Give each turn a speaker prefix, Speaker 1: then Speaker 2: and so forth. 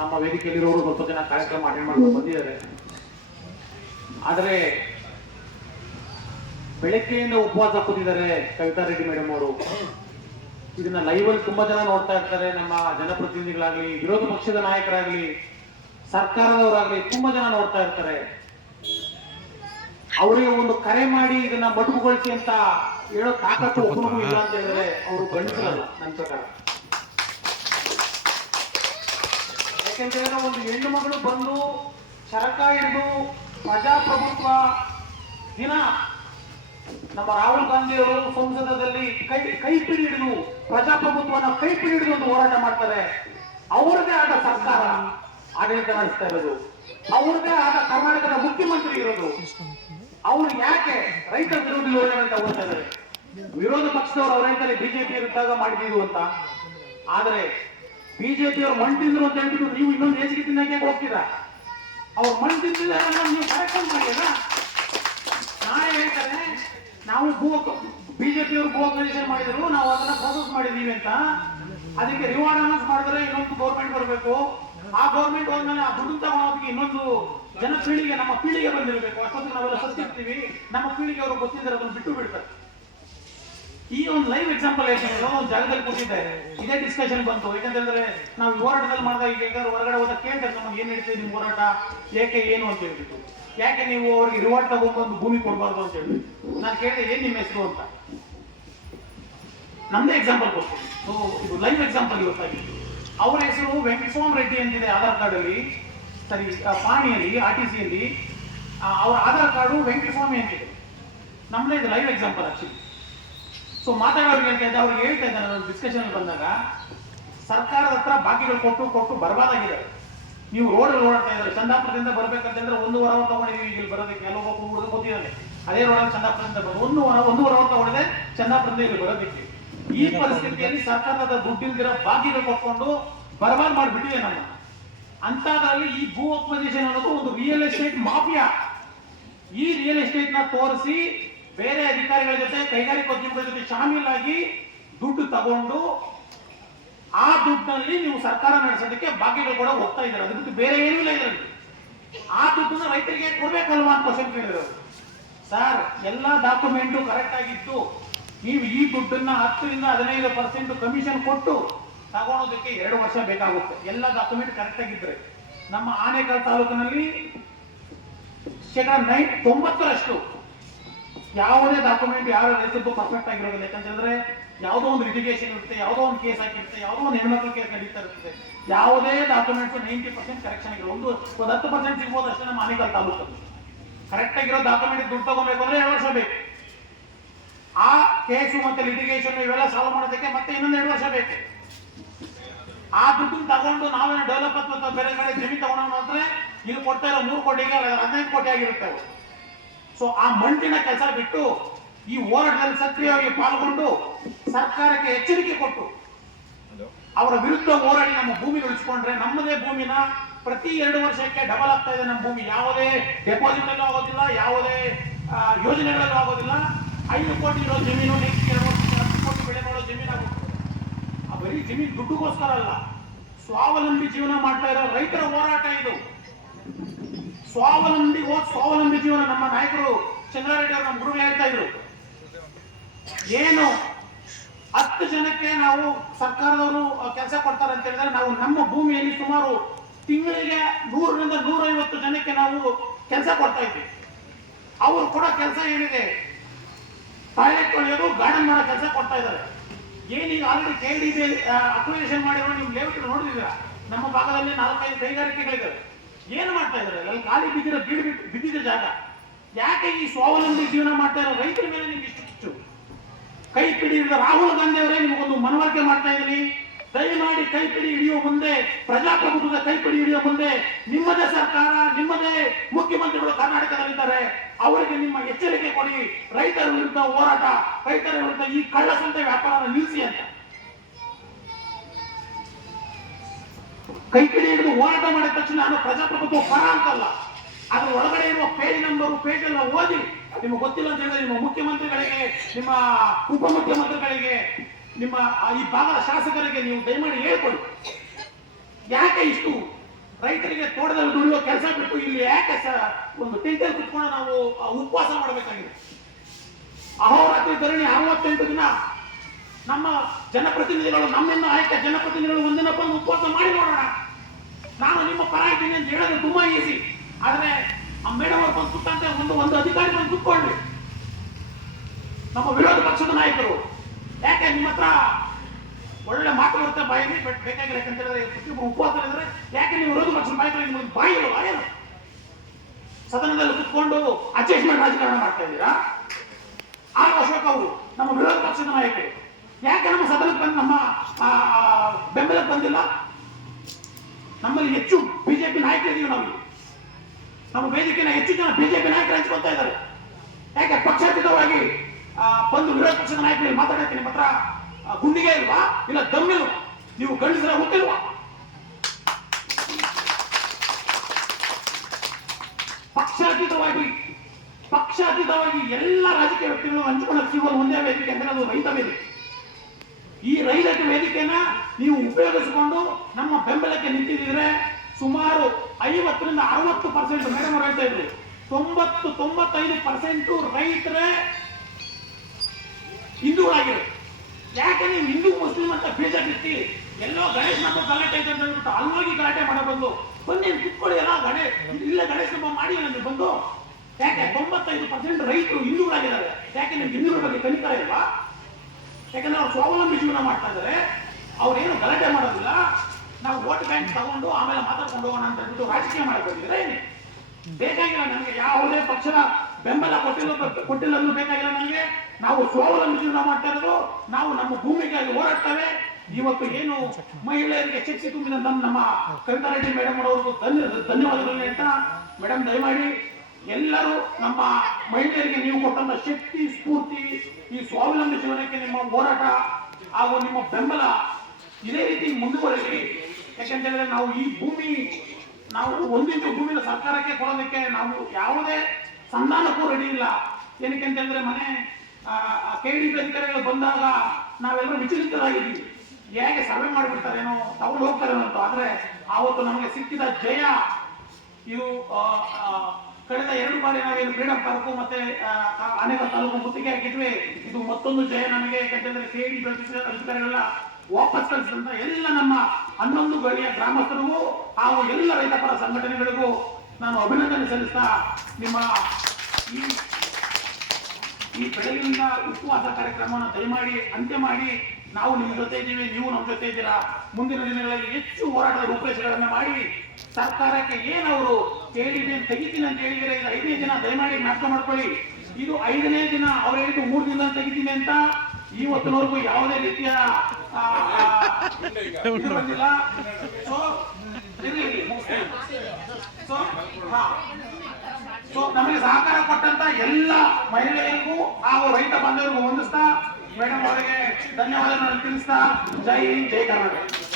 Speaker 1: ನಮ್ಮ ವೇದಿಕೆಯಲ್ಲಿರೋರು ಸ್ವಲ್ಪ ಜನ ಕಾರ್ಯಕ್ರಮ ಅಟೆಂಡ್ ಮಾಡ್ಕೊಂಡು ಬಂದಿದ್ದಾರೆ. ಆದರೆ ಬೆಳಗ್ಗೆಯಿಂದ ಉಪವಾಸ ಕೂತಿದ್ದಾರೆ ಕವಿತಾ ರೆಡ್ಡಿ ಮೇಡಮ್ ಅವರು. ಇದನ್ನ ಲೈವ್ ಅಲ್ಲಿ ತುಂಬಾ ಜನ ನೋಡ್ತಾ ಇರ್ತಾರೆ. ನಮ್ಮ ಜನಪ್ರತಿನಿಧಿಗಳಾಗ್ಲಿ, ವಿರೋಧ ಪಕ್ಷದ ನಾಯಕರಾಗ್ಲಿ, ಸರ್ಕಾರದವರಾಗ್ಲಿ ತುಂಬಾ ಜನ ನೋಡ್ತಾ ಇರ್ತಾರೆ. ಅವರಿಗೆ ಒಂದು ಕರೆ ಮಾಡಿ ಇದನ್ನ ಮಟುಕುಗೊಳಿಸಿ ಅಂತ ಹೇಳೋ ತಾಕತ್ತು ಇಲ್ಲ ಅಂತ ಹೇಳಿದ್ರೆ ಅವರು ಗಂಡಸರಲ್ಲ, ನನ್ನ ಪ್ರಕಾರ. ಯಾಕೆಂತಂದ್ರೆ ಒಂದು ಹೆಣ್ಣು ಮಗಳು ಬಂದು ಚರಕ ಹಿಡಿದು ಪ್ರಜಾಪ್ರಭುತ್ವ ದಿನ ನಮ್ಮ ರಾಹುಲ್ ಗಾಂಧಿ ಅವರು ಸಂಸದದಲ್ಲಿ ಕೈ ಕೈಪಿಡಿ ಹಿಡಿದು ಪ್ರಜಾಪ್ರಭುತ್ವನ ಕೈಪಿಡಿ ಹಿಡಿದು ಒಂದು ಹೋರಾಟ ಮಾಡ್ತಾರೆ. ಅವರದೇ ಆದ ಸರ್ಕಾರ. ಆಡಳಿತ ನಡೆಸ್ತಾ ಇರೋದು. ಅವರದೇ ಆದ ಕರ್ನಾಟಕದ ಮುಖ್ಯಮಂತ್ರಿ ಇರೋದು. ಅವ್ರು ಯಾಕೆ ರೈತ ವಿರೋಧಿ ಯೋಜನೆ ಅಂತ ಇದ್ದಾರೆ? ವಿರೋಧ ಪಕ್ಷದವರು ಅವ್ರ ಬಿಜೆಪಿ ಇರುತ್ತಾಗ ಮಾಡಿದೀವಿ ಅಂತ. ಆದ್ರೆ ಬಿಜೆಪಿ ಅವ್ರು ಮಣ್ಣು ತಿಂದ್ರು ಅಂತ ಹೇಳ್ಬಿಟ್ಟು ನೀವು ಇನ್ನೊಂದು ಹೆಸಿಗೆ ತಿನ್ನಕ್ಕೆ ಹೋಗ್ತೀರಾ? ಅವ್ರು ಮಣ್ಣು ತಿಂದಿದ್ದಾರೆ ನೀವು ಕಾರ್ಯಕ್ರಮ ಮಾಡಿಲ್ಲ ನಾಳೆ ಹೇಳ್ತಾರೆ ನಾವು ಭೂ ಬಿಜೆಪಿ ಅವರು ಭೂ ಅಕ್ವಿಸಿಷನ್ ಮಾಡಿದ್ರು, ನಾವು ಅದನ್ನ ಪ್ರೋಸೆಸ್ ಮಾಡಿದೀವಿ ಅಂತ. ಅದಕ್ಕೆ ರಿವಾರ್ಡ್ ಅನೌನ್ಸ್ ಮಾಡಿದ್ರೆ ಇನ್ನೊಂದು ಗೌರ್ಮೆಂಟ್ ಬರಬೇಕು. ಆ ಗೌರ್ಮೆಂಟ್ ಹೋದ್ಮೇಲೆ ಆ ದುಡ್ಡು ತಗೊಳೋದಕ್ಕೆ ಇನ್ನೊಂದು ಜನ ಪೀಳಿಗೆ ನಮ್ಮ ಪೀಳಿಗೆ ಬಂದಿರಬೇಕು. ಅಷ್ಟೊತ್ತಿಗೆ ನಾವೆಲ್ಲ ಸತ್ತಿರ್ತೀವಿ. ನಮ್ಮ ಪೀಳಿಗೆ ಅವರು ಗೊತ್ತಿದ್ದಾರೆ ಅದನ್ನು ಬಿಟ್ಟು ಬಿಡ್ತಾರೆ. ಈ ಒಂದು ಲೈವ್ ಎಕ್ಸಾಂಪಲ್ ಹೇಳ್ತೀನಿ ಒಂದು ಜಾಗದಲ್ಲಿ ಕೂತಿದ್ದೆ ಇದೇ ಡಿಸ್ಕಷನ್ ಬಂತು. ಯಾಕಂತಂದ್ರೆ ನಾವು ಹೋರಾಟದಲ್ಲಿ ಮಾಡಿದಾಗ ಈಗ ಯಾಕಂದ್ರೆ ಹೊರಗಡೆ ಹೋದಾಗ ಕೇಳ್ತಾರೆ, ನಮಗೆ ಏನು ಹೇಳ್ತೀವಿ ನಿಮ್ಮ ಹೋರಾಟ? ಏಕೆ ಏನು? ಅಂತ ಹೇಳ್ಬಿಟ್ಟು. ಯಾಕೆ ನೀವು ಅವ್ರಿಗೆ ರಿವಾರ್ಡ್ ತಗೊಂಡ್ಬಂದು ಭೂಮಿ ಕೊಡಬಾರ್ದು ಅಂತ ಹೇಳಿ ನಾನು ಕೇಳಿದೆ, ಏನು ನಿಮ್ಮ ಹೆಸರು? ಅಂತ. ನಮ್ದೇ ಎಕ್ಸಾಂಪಲ್ ಕೊಡ್ತೀನಿ. ಸೊ ಇದು ಲೈವ್ ಎಕ್ಸಾಂಪಲ್ ಇವತ್ತಾಗಿ ಅವರ ಹೆಸರು ವೆಂಕಟಸ್ವಾಮಿ ರೆಡ್ಡಿ ಅಂತಿದೆ ಆಧಾರ್ ಕಾರ್ಡ್ ಅಲ್ಲಿ. ಸರಿ ಪಾಣಿಯಲ್ಲಿ ಆರ್ ಟಿ ಸಿಯಲ್ಲಿ ಅವರ ಆಧಾರ್ ಕಾರ್ಡು ವೆಂಕಟಸ್ವಾಮಿ ಅಂತಿದೆ. ನಮ್ದೇ ಇದು ಲೈವ್ ಎಕ್ಸಾಂಪಲ್ ಆಕ್ಚುಲಿ ಸೊ ಮಾತಾಡೋರಿಗೆ ಹೇಳ್ತಾ ಇದ್ದೆ ಅವ್ರು ಹೇಳ್ತಾ ಇದ್ದಾರೆ ನಾನು ಡಿಸ್ಕಷನ್ ಬಂದಾಗ ಸರ್ಕಾರದ ಹತ್ರ ಬಾಕಿಗಳು ಕೊಟ್ಟು ಕೊಟ್ಟು ಬರಬಾದಾಗಿದೆ. ನೀವು ರೋಡ್ ಓಡಾಡ್ತಾ ಇದ್ದಾರೆ ಚಂದಾಪುರದಿಂದ ಬರ್ಬೇಕಂತಂದ್ರೆ ಒಂದು ವಾರ ತಗೊಂಡಿದ್ದೀವಿ ಈಗ ಇಲ್ಲಿ ಬರೋದಕ್ಕೆ ಎಲ್ಲೋ ಹುಡುಗ ಗೊತ್ತಿದ್ದಾನೆ ಅದೇ ರೋಡಲ್ಲಿ ಚಂದಾಪುರದಿಂದ ಬರೋದು ಒಂದು ವಾರ ಒಂದು ವಾರ ತಗೊಂಡಿದೆ ಚಂದಾಪುರದಿಂದ ಇಲ್ಲಿ ಬರೋದಕ್ಕೆ. ಈ ಪರಿಸ್ಥಿತಿಯಲ್ಲಿ ಸರ್ಕಾರದ ದುಡ್ಡಿಲ್ದಿರೋ ಬಾಕಿಗಳು ಕೊಟ್ಕೊಂಡು ಬರಬಾದ್ ಮಾಡಿಬಿಟ್ಟಿದೆ ನಮ್ಮ ಅಂತದ್ರಲ್ಲಿ ಈ ಭೂ ಅಕ್ವಿಸಿಷನ್ ಅನ್ನೋದು ಒಂದು ರಿಯಲ್ ಎಸ್ಟೇಟ್ ಮಾಫಿಯಾ ಈ ರಿಯಲ್ ಎಸ್ಟೇಟ್ನ ತೋರಿಸಿ ಬೇರೆ ಅಧಿಕಾರಿಗಳ ಜೊತೆ ಕೈಗಾರಿಕೋದ್ಯಮಗಳ ಜೊತೆ ಶಾಮೀಲಾಗಿ ದುಡ್ಡು ತಗೊಂಡು ಆ ದುಡ್ಡಿನಲ್ಲಿ ನೀವು ಸರ್ಕಾರ ನಡೆಸೋದಕ್ಕೆ ಬಾಕಿಗಳು ಕೂಡ ಹೋಗ್ತಾ ಇದ್ದಾರೆ. ಅದ್ರ ಬಿಟ್ಟು ಬೇರೆ ಏನೂ ಇಲ್ಲ ಇದರಲ್ಲಿ. ಆ ದುಡ್ಡನ್ನು ರೈತರಿಗೆ ಕೊಡ್ಬೇಕಲ್ವಾ ಅಂತ ಕ್ವಶನ್ ಕೇಳಿದ್ರು. ಸರ್ ಎಲ್ಲ ಡಾಕ್ಯುಮೆಂಟು ಕರೆಕ್ಟ್ ಆಗಿತ್ತು. ನೀವು ಈ ದುಡ್ಡನ್ನ ಹತ್ತರಿಂದ ಹದಿನೈದು ಪರ್ಸೆಂಟ್ ಕಮಿಷನ್ ಕೊಟ್ಟು ತಗೊಳೋದಕ್ಕೆ ಎರಡು ವರ್ಷ ಬೇಕಾಗುತ್ತೆ. ಎಲ್ಲ ಡಾಕ್ಯುಮೆಂಟ್ ಕರೆಕ್ಟ್ ಆಗಿದ್ರೆ. ನಮ್ಮ ಆನೇಕಲ್ ತಾಲೂಕಿನಲ್ಲಿ ಶೇಕಡ ನೈ ತೊಂಬತ್ತರಷ್ಟು ಯಾವುದೇ ಡಾಕ್ಯುಮೆಂಟ್ ಯಾರ ರೈತದ್ದು ಪರ್ಫೆಕ್ಟ್ ಆಗಿರೋದಿಲ್ಲ. ಯಾಕಂತಂದ್ರೆ ಯಾವುದೋ ಒಂದು ಲಿಟಿಗೇಷನ್ ಇರುತ್ತೆ, ಯಾವುದೋ ಒಂದು ಕೇಸ್ ಆಗಿರುತ್ತೆ ಯಾವುದೋ ಒಂದು ಹೆಣ್ಮಕ್ಳು ಕೇಸ್ ನಡೀತಾ ಇರುತ್ತೆ. ಯಾವುದೇ ಡಾಕ್ಯುಮೆಂಟ್ಸ್ ನೈಂಟಿ ಪರ್ಸೆಂಟ್ ಕರೆಕ್ಷನ್ ಆಗಿರೋ ಒಂದು ಒಂದು ಹತ್ತು ಪರ್ಸೆಂಟ್ ಸಿಗ್ಬೋದು, ಅಷ್ಟೇ ನಮ್ಮ ಆನೇಕಲ್ ತಾಲೂಕಲ್ಲಿ ಕರೆಕ್ಟ್ ಆಗಿರೋ ಡಾಕ್ಯುಮೆಂಟ್ ದುಡ್ಡು ತಗೋಬೇಕು ಅಂದ್ರೆ ಎರಡು ವರ್ಷ ಬೇಕು. ಆ ಕೇಸು ಮತ್ತೆ ಲಿಟಿಗೇಷನ್ ಇವೆಲ್ಲ ಸಾಲ್ವ್ ಮಾಡೋದಕ್ಕೆ ಮತ್ತೆ ಇನ್ನೊಂದು ಎರಡು ವರ್ಷ ಬೇಕು. ಆ ದುಡ್ಡು ತಗೊಂಡು ನಾವೇನೋ ಡೆವಲಪ್ ಅಥವಾ ಬೇರೆ ಕಡೆ ಜಮೀನು ತಗೊಂಡು ಇಲ್ಲಿ ಕೊಡ್ತಾ ಇರೋ ಮೂರು ಕೋಟಿಗೆ ಹದಿನೈದು ಕೋಟಿ ಆಗಿರುತ್ತೆ ಸೊ ಆ ಮಂಟಿನ ಕೆಲಸ ಬಿಟ್ಟು ಈ ಹೋರಾಟದಲ್ಲಿ ಸಕ್ರಿಯವಾಗಿ ಪಾಲ್ಗೊಂಡು ಸರ್ಕಾರಕ್ಕೆ ಎಚ್ಚರಿಕೆ ಕೊಟ್ಟು ಅವರ ವಿರುದ್ಧ ಹೋರಾಡಿ ನಮ್ಮ ಭೂಮಿ ಉಳಿಸ್ಕೊಂಡ್ರೆ ನಮ್ಮದೇ ಭೂಮಿನ ಪ್ರತಿ ಎರಡು ವರ್ಷಕ್ಕೆ ಡಬಲ್ ಆಗ್ತಾ ಇದೆ ನಮ್ಮ ಭೂಮಿ. ಯಾವುದೇ ಡೆಪಾಸಿಟ್ ಅಲ್ಲೂ ಆಗೋದಿಲ್ಲ ಯಾವುದೇ ಯೋಜನೆಗಳಲ್ಲೂ ಆಗೋದಿಲ್ಲ. ಐದು ಕೋಟಿ ಇರೋ ಜಮೀನು ನೆಕ್ಸ್ಟ್ ಎರಡು ಹತ್ತು ಕೋಟಿ ಬೆಳೆ ಮಾಡೋ ಜಮೀನು ಆಗುತ್ತೆ. ಆ ಬರೀ ಜಮೀನು ದುಡ್ಡುಗೋಸ್ಕರ ಅಲ್ಲ ಸ್ವಾವಲಂಬಿ ಜೀವನ ಮಾಡ್ತಾ ಇರೋ ರೈತರ ಹೋರಾಟ ಇದು. ಸ್ವಾವಲಂಬಿ ಓ ಸ್ವಾವಲಂಬಿ ಜೀವನ ನಮ್ಮ ನಾಯಕರು ಚಂದ್ರಾರೆಡ್ಡಿ ಅವರು ನಮ್ಮ ಗುರುಗಳು ಹೇಳ್ತಾ ಇದ್ರು. ಏನು ಹತ್ತು ಜನಕ್ಕೆ ನಾವು ಸರ್ಕಾರದವರು ಕೆಲಸ ಕೊಡ್ತಾರೆ ಅಂತ ಹೇಳಿದ್ರೆ ನಾವು ನಮ್ಮ ಭೂಮಿಯಲ್ಲಿ ಸುಮಾರು ತಿಂಗಳಿಗೆ ನೂರರಿಂದ ನೂರೈವತ್ತು ಜನಕ್ಕೆ ನಾವು ಕೆಲಸ ಕೊಡ್ತಾ ಇದ್ವಿ. ಅವರು ಕೊಡೋ ಕೆಲಸ ಏನಿದೆ? ಟಾಯ್ಲೆಟ್ ತೊಳೆಯೋದು, ಗಾರ್ಡನ್ ಮಾಡೋ ಕೆಲಸ ಕೊಡ್ತಾ ಇದ್ದಾರೆ. ಏನೀಗ already K D B acquisition ಮಾಡಿರೋ ನೀವು ಲೇಔಟ್ ನೋಡಿದಿರ ನಮ್ಮ ಭಾಗದಲ್ಲಿ ನಾಲ್ಕೈದು ಕೈಗಾರಿಕೆಗಳಿವೆ ಏನು ಮಾಡ್ತಾ ಇದ್ದಾರೆ? ಅಲ್ಲಿ ಖಾಲಿ ಬಿದ್ದಿರೋ, ಬೀಡು ಬಿದ್ದಿದ ಜಾಗ. ಯಾಕೆ ಈ ಸ್ವಾವಲಂಬಿ ಜೀವನ ಮಾಡ್ತಾ ಇರೋ ರೈತರ ಮೇಲೆ ನಿಮ್ಗೆ ಇಷ್ಟು ಕಿಚ್ಚು? ಕೈ ಪಿಡಿ ಹಿಡಿದ ರಾಹುಲ್ ಗಾಂಧಿ ಅವರೇ ನಿಮಗೊಂದು ಮನವರಿಕೆ ಮಾಡ್ತಾ ಇದ್ದೀನಿ ದಯಮಾಡಿ ಕೈ ಪಿಡಿ ಹಿಡಿಯೋ ಮುಂದೆ, ಪ್ರಜಾಪ್ರಭುತ್ವದ ಕೈ ಪಿಡಿ ಹಿಡಿಯೋ ಮುಂದೆ ನಿಮ್ಮದೇ ಸರ್ಕಾರ, ನಿಮ್ಮದೇ ಮುಖ್ಯಮಂತ್ರಿಗಳು ಕರ್ನಾಟಕದಲ್ಲಿದ್ದಾರೆ. ಅವರಿಗೆ ನಿಮ್ಮ ಎಚ್ಚರಿಕೆ ಕೊಡಿ. ರೈತರ ವಿರುದ್ಧ ಹೋರಾಟ, ರೈತರ ವಿರುದ್ಧ ಈ ಕಳ್ಳಸಂತೆ ವ್ಯಾಪಾರ ನಿಲ್ಲಿಸಿ ಅಂತ. ಕೈ ಪಿಡಿ ಹಿಡಿದು ಹೋರಾಟ ಮಾಡಿದ ತಕ್ಷಣ ನಾನು ಪ್ರಜಾಪ್ರಭುತ್ವ ಪರ ಅಂತಲ್ಲ. ಅದ್ರ ಒಳಗಡೆ ಇರುವ ಪೇಜ್ ನಂಬರ್ ಪೇಜ್ ಎಲ್ಲ ಓದಿ. ನಿಮಗೆ ಗೊತ್ತಿಲ್ಲ ಅಂತ ಹೇಳಿದ್ರೆ ನಿಮ್ಮ ಮುಖ್ಯಮಂತ್ರಿಗಳಿಗೆ, ನಿಮ್ಮ ಉಪಮುಖ್ಯಮಂತ್ರಿಗಳಿಗೆ, ನಿಮ್ಮ ಈ ಭಾಗದ ಶಾಸಕರಿಗೆ ನೀವು ದಯಮಾಡಿ ಹೇಳ್ಕೊಡಿ. ಯಾಕೆ ಇಷ್ಟು ರೈತರಿಗೆ ತೋಟದಲ್ಲಿ ದುಡಿಯುವ ಕೆಲಸ ಬಿಟ್ಟು ಇಲ್ಲಿ ಯಾಕೆ ಒಂದು ಟೆಂಟಲ್ಲಿ ಕುತ್ಕೊಂಡು ನಾವು ಉಪವಾಸ ಮಾಡಬೇಕಾಗಿದೆ? ಅಹೋರಾತ್ರಿ ಧರಣಿ ಅರವತ್ತೆಂಟು ದಿನ ನಮ್ಮ ಜನಪ್ರತಿನಿಧಿಗಳು, ನಮ್ಮಿಂದ ಆಯ್ಕೆ ಜನಪ್ರತಿನಿಧಿಗಳು ಒಂದಿನ ಬಂದು ಉಪವಾಸ ಮಾಡಿ ನೋಡೋಣ. ನಾನು ನಿಮ್ಮ ಪರ ಇದ್ದೀನಿ ಅಂತ ಹೇಳೋದು ತುಂಬಾ ಈಸಿ ಆದ್ರೆ ಆ ಮೇಡಮ್ ಅವ್ರು ಬಂದು ಒಂದು ಒಂದು ಅಧಿಕಾರಿ ಬಂದು ಕುತ್ಕೊಂಡ್ವಿ ನಮ್ಮ ವಿರೋಧ ಪಕ್ಷದ ನಾಯಕರು. ಯಾಕೆ ನಿಮ್ಮ ಹತ್ರ ಒಳ್ಳೆ ಮಾತು ಬರುತ್ತೆ ಬಾಯಲ್ಲಿ, ಬಟ್ ಬೇಕಾಗಿಲ್ಲ ಯಾಕಂತ ಹೇಳಿದ್ರೆ ಪ್ರತಿಯೊಬ್ಬರು ಉಪವಾಸ ಇದ್ರೆ ಯಾಕೆ ನೀವು ವಿರೋಧ ಪಕ್ಷದ ನಾಯಕರು ನಿಮಗೆ ಬಾಯಿಗಳು ಅದೇನು ಸದನದಲ್ಲಿ ಕುತ್ಕೊಂಡು ಅಡ್ಜಸ್ಟ್ಮೆಂಟ್ ರಾಜಕಾರಣ ಮಾಡ್ತಾ ಇದ್ದೀರಾ? ಆರ್ ಅಶೋಕ್ ಅವರು ನಮ್ಮ ವಿರೋಧ ಪಕ್ಷದ ನಾಯಕರು. ಯಾಕೆ ನಮ್ಮ ಸದನಕ್ಕೆ ಬಂದು ನಮ್ಮ ಬೆಂಬಲಕ್ಕೆ ಬಂದಿಲ್ಲ? ನಮ್ಮಲ್ಲಿ ಹೆಚ್ಚು ಬಿಜೆಪಿ ನಾಯಕರಿದ್ದೀವಿ ನಾವು. ನಮ್ಮ ವೇದಿಕೆನ ಹೆಚ್ಚು ಜನ ಬಿಜೆಪಿ ನಾಯಕರು ಹಂಚ್ಕೊತಾ ಇದ್ದಾರೆ. ಯಾಕೆ ಪಕ್ಷಾತೀತವಾಗಿ ಬಂದು ವಿರೋಧ ಪಕ್ಷದ ನಾಯಕರಲ್ಲಿ ಮಾತಾಡ್ತೀನಿ? ಮಾತ್ರ ಗುಂಡಿಗೆ ಇಲ್ವಾ? ಇಲ್ಲ ದಮ್ಮಿಲ್ವಾ? ನೀವು ಗಂಡಸರ ಹುಟ್ಟಿಲ್ವಾ? ಪಕ್ಷಾತೀತವಾಗಿ ಪಕ್ಷಾತೀತವಾಗಿ ಎಲ್ಲ ರಾಜಕೀಯ ವ್ಯಕ್ತಿಗಳು ಹಂಚಿಕೊಂಡು ಸಿಗುವ ಒಂದೇ ವೇದಿಕೆ ಅಂದ್ರೆ ಅದು ರೈತ ವೇದಿಕೆ. ಈ ರೈತ ವೇದಿಕೆನ ನೀವು ಉಪಯೋಗಿಸಿಕೊಂಡು ನಮ್ಮ ಬೆಂಬಲಕ್ಕೆ ನಿಂತಿದ್ರೆ ಸುಮಾರು ಐವತ್ತರಿಂದ ಅರವತ್ತು ಪರ್ಸೆಂಟ್ ಮೇಡಮ್ ಹೇಳ್ತಾ ಇದ್ರು. ತೊಂಬತ್ತು, ತೊಂಬತ್ತೈದು ಪರ್ಸೆಂಟ್ ರೈತರೇ ಹಿಂದೂಗಳಾಗಿರು ಯಾಕೆ ನೀವು ಹಿಂದೂ, ಮುಸ್ಲಿಂ ಅಂತ ಬೀಜ ಎಲ್ಲೋ ಗಣೇಶ್ ಹಬ್ಬ ಗಲಾಟೆ ಇದೆ ಅಂತ ಹೇಳ್ಬಿಟ್ಟು ಅಲ್ಲೋಗಿ ಗಲಾಟೆ ಮಾಡೋ ಬಂದು ಬನ್ನಿ ಕುತ್ಕೊಳ್ಳಿ ಎಲ್ಲ ಗಣೇಶ್ ಇಲ್ಲ ಗಣೇಶ ಹಬ್ಬ ಮಾಡಿ ಅಂದ್ರೆ ಬಂದು. ಯಾಕೆ? ತೊಂಬತ್ತೈದು ಪರ್ಸೆಂಟ್ ರೈತರು ಹಿಂದೂಗಳಾಗಿದ್ದಾರೆ. ಯಾಕೆ? ನಿಮ್ಗೆ ಹಿಂದೂಗಳ ಬಗ್ಗೆ ಕಲಿತಾ ಇಲ್ವಾ? ಯಾಕಂದ್ರೆ ಅವ್ರು ಸ್ವಾವಲಂಬಿ ಜೀವನ ಮಾಡ್ತಾ ಇದ್ದಾರೆ ಅವ್ರೇನು ಗಲಾಟೆ ಮಾಡೋದಿಲ್ಲ. ನಾವು ವೋಟ್ ಬ್ಯಾಂಕ್ ತಗೊಂಡು ಆಮೇಲೆ ಮಾತಾಡ್ಕೊಂಡು ಹೋಗೋಣ ಅಂತ ಹೇಳ್ಬಿಟ್ಟು ರಾಜಕೀಯ ಮಾಡಬೇಕಿದ್ರೆ ಬೇಕಾಗಿಲ್ಲ ನನಗೆ ಯಾವುದೇ ಪಕ್ಷದ ಬೆಂಬಲ ಕೊಟ್ಟಿಲ್ಲ ಕೊಟ್ಟಿಲ್ಲ ಅನ್ನೋದು ಬೇಕಾಗಿಲ್ಲ ನನಗೆ ನಾವು ಸ್ವಾವಲಂಬಿ ಜೀವನ ಮಾಡ್ತಾ ಇರೋದು. ನಾವು ನಮ್ಮ ಭೂಮಿಗಾಗಿ ಹೋರಾಡ್ತೇವೆ. ಇವತ್ತು ಏನು ಮಹಿಳೆಯರಿಗೆ ಶಕ್ತಿ ತುಂಬಿದ ನಮ್ಮ ಕವಿತಾ ರೆಡ್ಡಿ ಮೇಡಮ್ ಅವರು ಧನ್ಯ ಧನ್ಯವಾದಗಳು ಅಂತ ಮೇಡಮ್, ದಯಮಾಡಿ ಎಲ್ಲರೂ ನಮ್ಮ ಮಹಿಳೆಯರಿಗೆ ನೀವು ಕೊಟ್ಟಂತ ಶಕ್ತಿ, ಸ್ಫೂರ್ತಿ, ಈ ಸ್ವಾವಲಂಬಿ ಜೀವನಕ್ಕೆ ನಿಮ್ಮ ಹೋರಾಟ ಹಾಗೂ ನಿಮ್ಮ ಬೆಂಬಲ ಇದೇ ರೀತಿ ಮುಂದುವರೆಸಿ ಯಾಕೆಂತೇಳಿದ್ರೆ ನಾವು ಈ ಭೂಮಿ, ನಾವು ಒಂದಿಂಚು ಭೂಮಿನ ಸರ್ಕಾರಕ್ಕೆ ಕೊಡೋದಕ್ಕೆ ನಾವು ಯಾವುದೇ ಸಂಧಾನಕ್ಕೂ ರೆಡಿ ಇಲ್ಲ. ಏನಕ್ಕೆ ಅಂತ ಹೇಳಿದ್ರೆ ಮನೆ ಕೆ ಡಿ ಅಧಿಕಾರಿಗಳು ಬಂದಾಗ ನಾವೆಲ್ಲರೂ ವಿಚಲಿತರಾಗಿದ್ದೀವಿ ಹೇಗೆ ಸರ್ವೆ ಮಾಡಿಬಿಡ್ತಾರೇನೋ, ತಗೊಂಡು ಹೋಗ್ತಾರೆ ಅಂತ. ಆದ್ರೆ ಆವತ್ತು ನಮಗೆ ಸಿಕ್ಕಿದ ಜಯ, ಇದು ಕಳೆದ ಎರಡು ಬಾರಿ ನಾವೇನು ಫ್ರೀಡಂ ಪಾರ್ಕು ಮತ್ತೆ ಅನೇಕ ತಾಲೂಕು ಮುತ್ತಿಗೆ ಹಾಕಿದ್ವಿ ಇದು ಮತ್ತೊಂದು ಜಯ ನಮಗೆ. ಯಾಕಂತಂದ್ರೆ ಸೇರಿ ಅಧಿಕಾರಿಗಳೆಲ್ಲ ವಾಪಸ್ ಕಳಿಸಿದಂತ ಎಲ್ಲ ನಮ್ಮ ಹನ್ನೊಂದು ಗಡಿಯ ಗ್ರಾಮಸ್ಥರಿಗೂ ಹಾಗೂ ಎಲ್ಲ ರೈತಪರ ಸಂಘಟನೆಗಳಿಗೂ ನಾನು ಅಭಿನಂದನೆ ಸಲ್ಲಿಸ್ತಾ ನಿಮ್ಮ ಈ ಈ ಬೆಳಗಿನಿಂದ ಉಪವಾಸ ಕಾರ್ಯಕ್ರಮವನ್ನು ದಯಮಾಡಿ, ಅಂತ್ಯ ಮಾಡಿ ನಾವು ನಿಮ್ಮ ಜೊತೆ ಇದ್ದೀವಿ, ನೀವು ನಮ್ಮ ಜೊತೆ ಇದ್ದೀರಾ? ಮುಂದಿನ ದಿನಗಳಲ್ಲಿ ಹೆಚ್ಚು ಹೋರಾಟದ ರೂಪರೇಷೆಗಳನ್ನ ಮಾಡಿ ಸರ್ಕಾರಕ್ಕೆ ಏನವರು ಕೇಳಿದೆ ತೆಗಿತೀನಿ ಅಂತ ಹೇಳಿದ್ರೆ ಇದು ಐದನೇ ದಿನ, ದಯಮಾಡಿ ನಾಟಕ ಮಾಡ್ಕೊಳ್ಳಿ. ಇದು ಐದನೇ ದಿನ, ಅವ್ರು ಹೇಳಿದ್ದು ಮೂರು ದಿನ ತೆಗಿತೀನಿ ಅಂತ ಇವತ್ತಿನವರೆಗೂ ಯಾವುದೇ ರೀತಿಯ ಬಂದಿಲ್ಲ. ಸೊ ಸೊ ನಮಗೆ ಸಹಕಾರ ಕೊಟ್ಟಂತ ಎಲ್ಲ ಮಹಿಳೆಯರಿಗೂ ಹಾಗೂ ರೈತ ಬಾಂಧವರಿಗೂ ಹೊಂದಿಸ್ತಾ ಮೇಡಮ್ ಅವರಿಗೆ ಧನ್ಯವಾದಗಳನ್ನು ತಿಳಿಸ್ತಾ ಜೈ ಹಿಂದ್ ಜೈ ಕರ್ನಾಟಕ